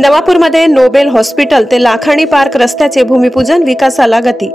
नवापूरमध्ये Nobel hospital ते Lakhani park रस्त्याचे भूमिपूजन, विकासाला गती।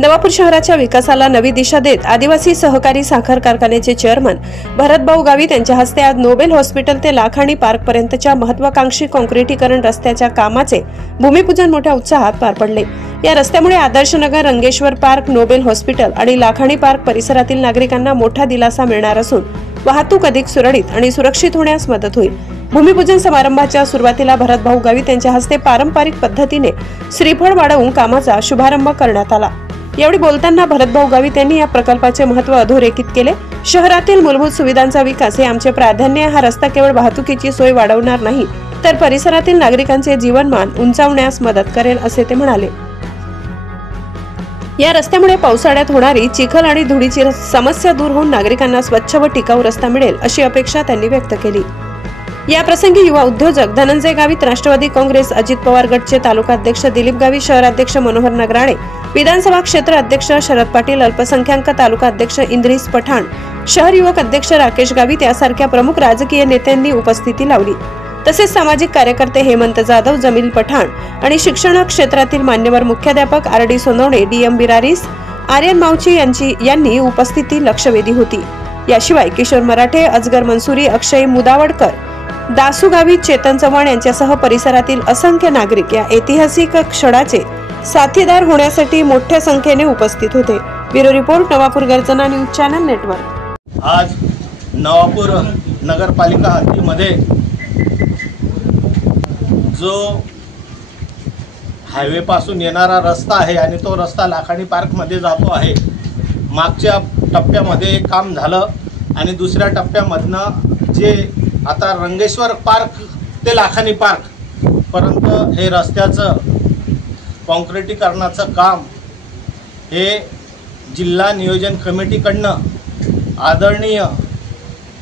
नवापूर शहराच्या विकासाला नवी दिशा देत आदिवासी सहकारी साखर कारखान्याचे चेअरमन भरतभाऊ गावित यांच्या हस्ते आज नोबेल हॉस्पिटल ते लाखाणी पार्क पर्यंतच्या महत्वाकांक्षी काँक्रिटीकरण रस्त्याच्या कामाचे भूमिपूजन मोठ्या उत्साहात पार पडले। या रस्त्यामुळे Adarsh Nagar, Rangeshwar park, Nobel hospital आणि लाखाणी पार्क परिसरातील नागरिकांना मोठा दिलासा मिळणार असून वाहतूक अधिक सुरळीत आणि सुरक्षित होण्यास मदत होईल। भूमिपूजन समारंभाच्या सुरुवातीला भरतभाऊ गावित यांच्या हस्ते पारंपरिक पद्धतीने श्रीफळ वाढवून कामाचा शुभारंभ करण्यात आला। यावेळी बोलताना भरतभाऊ गावित यांनी या प्रकल्पाचे महत्त्व अधोरेखित केले। शहरातील मूलभूत सुविधांचा विकास हे आमचे प्राधान्य आहे। हा रस्ता केवळ वाहतुकीची सोय वाढवणार नाही तर परिसरातील नागरिकांचे जीवनमान उंचावण्यास मदत करेल असे ते म्हणाले। या रस्त्यामुळे पावसाळ्यात होणारी चिखल आणि धुळीची समस्या दूर होऊन नागरिकांना स्वच्छ व टिकाऊ रस्ता मिळेल अशी अपेक्षा त्यांनी व्यक्त केली। या प्रसंगी युवा उद्योजक धनंजय गावित, राष्ट्रवादी काँग्रेस अजित पवार गटचे तालुका अध्यक्ष दिलीप गावित, शहर अध्यक्ष मनोहर नगराळे, विधानसभा क्षेत्र अध्यक्ष शरद पाटील, अल्पसंख्याक तालुका अध्यक्ष इंद्रिस पठाण, शहर युवक अध्यक्ष राकेश गावित यासारख्या प्रमुख राजकीय नेत्यांनी उपस्थिती लावली। तसेच सामाजिक कार्यकर्ते हेमंत जाधव, जमील पठाण आणि शिक्षण क्षेत्रातील मान्यवर मुख्याध्यापक RD सोनवणे, DM बिरारीस, आर्यन मावची यांनी उपस्थिती लक्षवेधी होती। याशिवाय किशोर मराठे, अजगर मंसुरी, अक्षय मुदावडकर, दासू गावित, चेतन चव्हाण यांच्यासह परिसरातील असंख्य नागरिक या ऐतिहासिक क्षणाचे साथीदार होण्यासाठी मोठ्या संख्येने उपस्थित होते। ब्युरो रिपोर्ट, नवापूर गर्जना न्यूज चॅनल नेटवर्क। आज नवापूर नगरपालिका हद्दीमध्ये जो हायवे पासून येणारा रस्ता आहे आणि तो रस्ता लाखाणी पार्क मध्ये जातो आहे। मागच्या टप्प्यामध्ये काम झालं आणि दुसऱ्या टप्प्यामधनं जे आता रंगेश्वर पार्क ते लाखाणी पार्क पर्यंत हे रस्त्याचं काँक्रिटीकरणाचं काम हे जिल्हा नियोजन कमिटीकडनं आदरणीय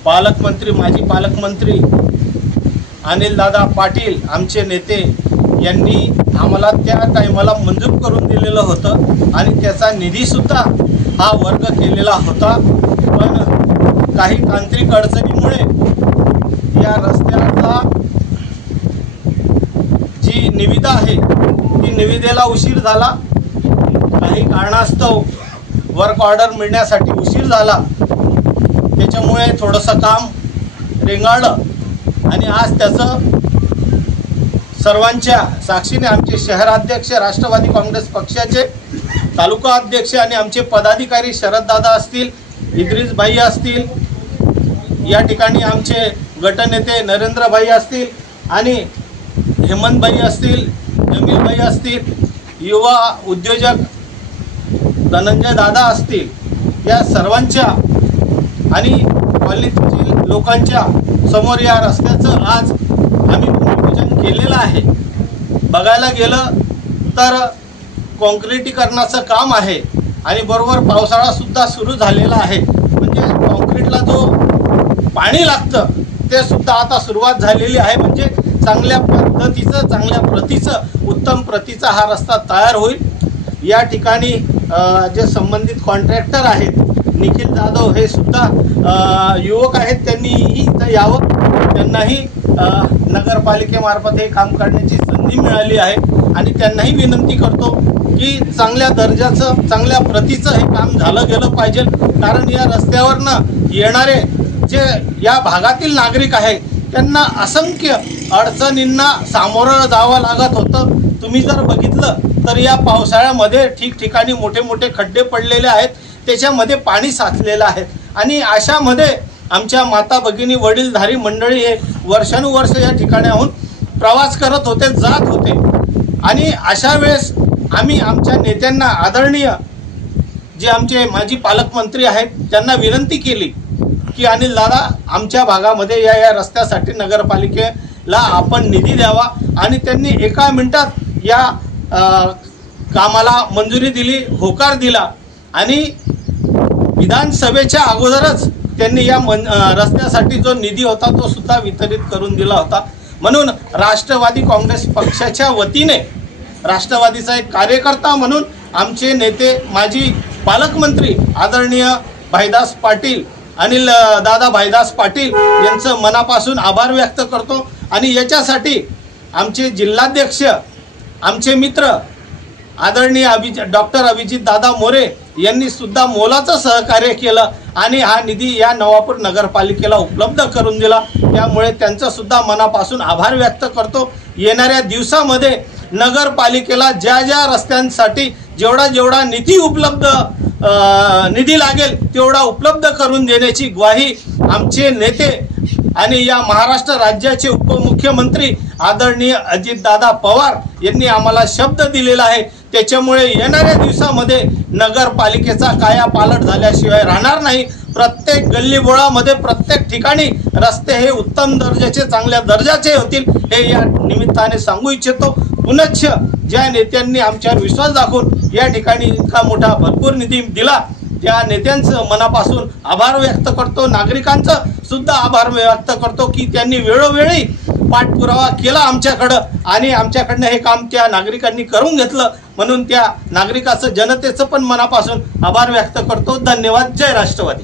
पालकमंत्री, माजी पालकमंत्री अनिलदादा पाटील आमचे नेते यांनी आम्हाला त्या टायमाला मंजूर करून दिलेलं होतं आणि त्याचा निधीसुद्धा हा वर्ग केलेला होता। पण काही तांत्रिक अडचणीमुळे या रस्त्याला जी निविदा आहे ती निविदेला उशीर झाला। काही कारणास्तव वर्क ऑर्डर मिळण्यासाठी उशीर झाला, त्याच्यामुळे थोडंसं काम रेंगाळलं आणि आज त्याचं सर्वांच्या साक्षीने आमचे शहराध्यक्ष राष्ट्रवादी काँग्रेस पक्षाचे, तालुका अध्यक्ष आणि आमचे पदाधिकारी शरददादा असतील, इद्रिस भाई असतील, या ठिकाणी आमचे गटनेते नरेंद्रभाई असतील आणि हेमंत भाई असतील, जमील भाई असतील, युवा उद्योजक धनंजय दादा असतील, या सर्वांच्या आणि कॉलनीतील लोकांच्या समोर या रस्त्याचं आज आम्ही भूमिपूजन केलेलं आहे। बघायला गेलं तर काँक्रिटीकरणाचं काम आहे आणि बरोबर पावसाळा सुद्धा सुरू झालेला आहे। म्हणजे काँक्रीटला जो पाणी लागतं ते सुद्धा आता सुरुवात झालेली आहे। म्हणजे चांगल्या पद्धतीचं, चांगल्या प्रतीचं, उत्तम प्रतीचा हा रस्ता तयार होईल। या ठिकाणी जे संबंधित कॉन्ट्रॅक्टर आहेत निखिल जाधव हे सुद्धा युवक आहेत, त्यांनीही इथं यावं, त्यांनाही नगरपालिकेमार्फत हे काम करण्याची संधी मिळाली आहे आणि त्यांनाही विनंती करतो की चांगल्या दर्जाचं, चांगल्या प्रतीचं हे काम झालं गेलं पाहिजे। कारण या रस्त्यावरनं येणारे जे या भागातील नागरिक आहेत त्यांना असंख्य अडचणींना सामोरं जावं लागत होतं। तुम्ही जर बघितलं तर या पावसाळ्यामध्ये ठिकठिकाणी मोठे मोठे खड्डे पडलेले आहेत, त्याच्यामध्ये पाणी साचलेलं आहे आणि अशामध्ये आमच्या माता भगिनी, वडीलधारी मंडळी हे वर्षानुवर्ष या ठिकाणाहून प्रवास करत होते, जात होते आणि अशा वेळेस आम्ही आमच्या नेत्यांना, आदरणीय जे आमचे माजी पालकमंत्री आहेत त्यांना विनंती केली की अनिल दादा आमच्या भागामध्ये या रस्त्यासाठी नगरपालिकेला आपण निधी द्यावा आणि त्यांनी एका मिनिटात या कामाला मंजुरी दिली, होकार दिला आणि विधानसभेच्या अगोदरच त्यांनी या रस्त्यासाठी जो निधी होता तो सुद्धा वितरित करून दिला होता। म्हणून राष्ट्रवादी काँग्रेस पक्षाच्या वतीने, राष्ट्रवादीचा एक कार्यकर्ता म्हणून आमचे नेते, माजी पालकमंत्री आदरणीय भाईदास पाटील अनिल दादा भाईदास पाटील यांचं मनापासून आभार व्यक्त करतो। आणि याच्यासाठी आमचे जिल्हाध्यक्ष आमचे मित्र आदरणीय डॉक्टर अभिजित दादा मोरे यांनी सुद्धा मोलाचं सहकार्य केलं आणि हा निधी या नवापूर नगरपालिकेला उपलब्ध करून दिला। त्यामुळे त्यांचं सुद्धा मनापासून आभार व्यक्त करतो। येणाऱ्या दिवसामध्ये नगरपालिकेला ज्या ज्या रस्त्यांसाठी जेवढा निधी लागेल तेवढा उपलब्ध करून देण्याची ग्वाही आमचे नेते आणि या महाराष्ट्र राज्याचे उपमुख्यमंत्री आदरणीय अजितदादा पवार यांनी आम्हाला शब्द दिलेला आहे। त्याच्यामुळे येणाऱ्या दिवसामध्ये नगरपालिकेचा कायापालट झाल्याशिवाय राहणार नाही। प्रत्येक गल्लीबोळामध्ये प्रत्येक ठिकाणी रस्ते हे उत्तम दर्जाचे चांगल्या दर्जाचे होतील हे या निमित्ताने सांगू इच्छितो। पुनश्च ज्या नेत्यांनी आमच्यावर विश्वास दाखवून या ठिकाणी इतका मोठा भरपूर निधी दिला त्या नेत्यांचं मनापासून आभार व्यक्त करतो। नागरिकांचं सुद्धा आभार व्यक्त करतो की त्यांनी वेळोवेळी पाठपुरावा केला आमच्याकडं आणि आमच्याकडनं हे काम त्या नागरिकांनी करून घेतलं। म्हणून त्या नागरिकाचं जनतेचं पण मनापासून आभार व्यक्त करतो। धन्यवाद। जय राष्ट्रवादी।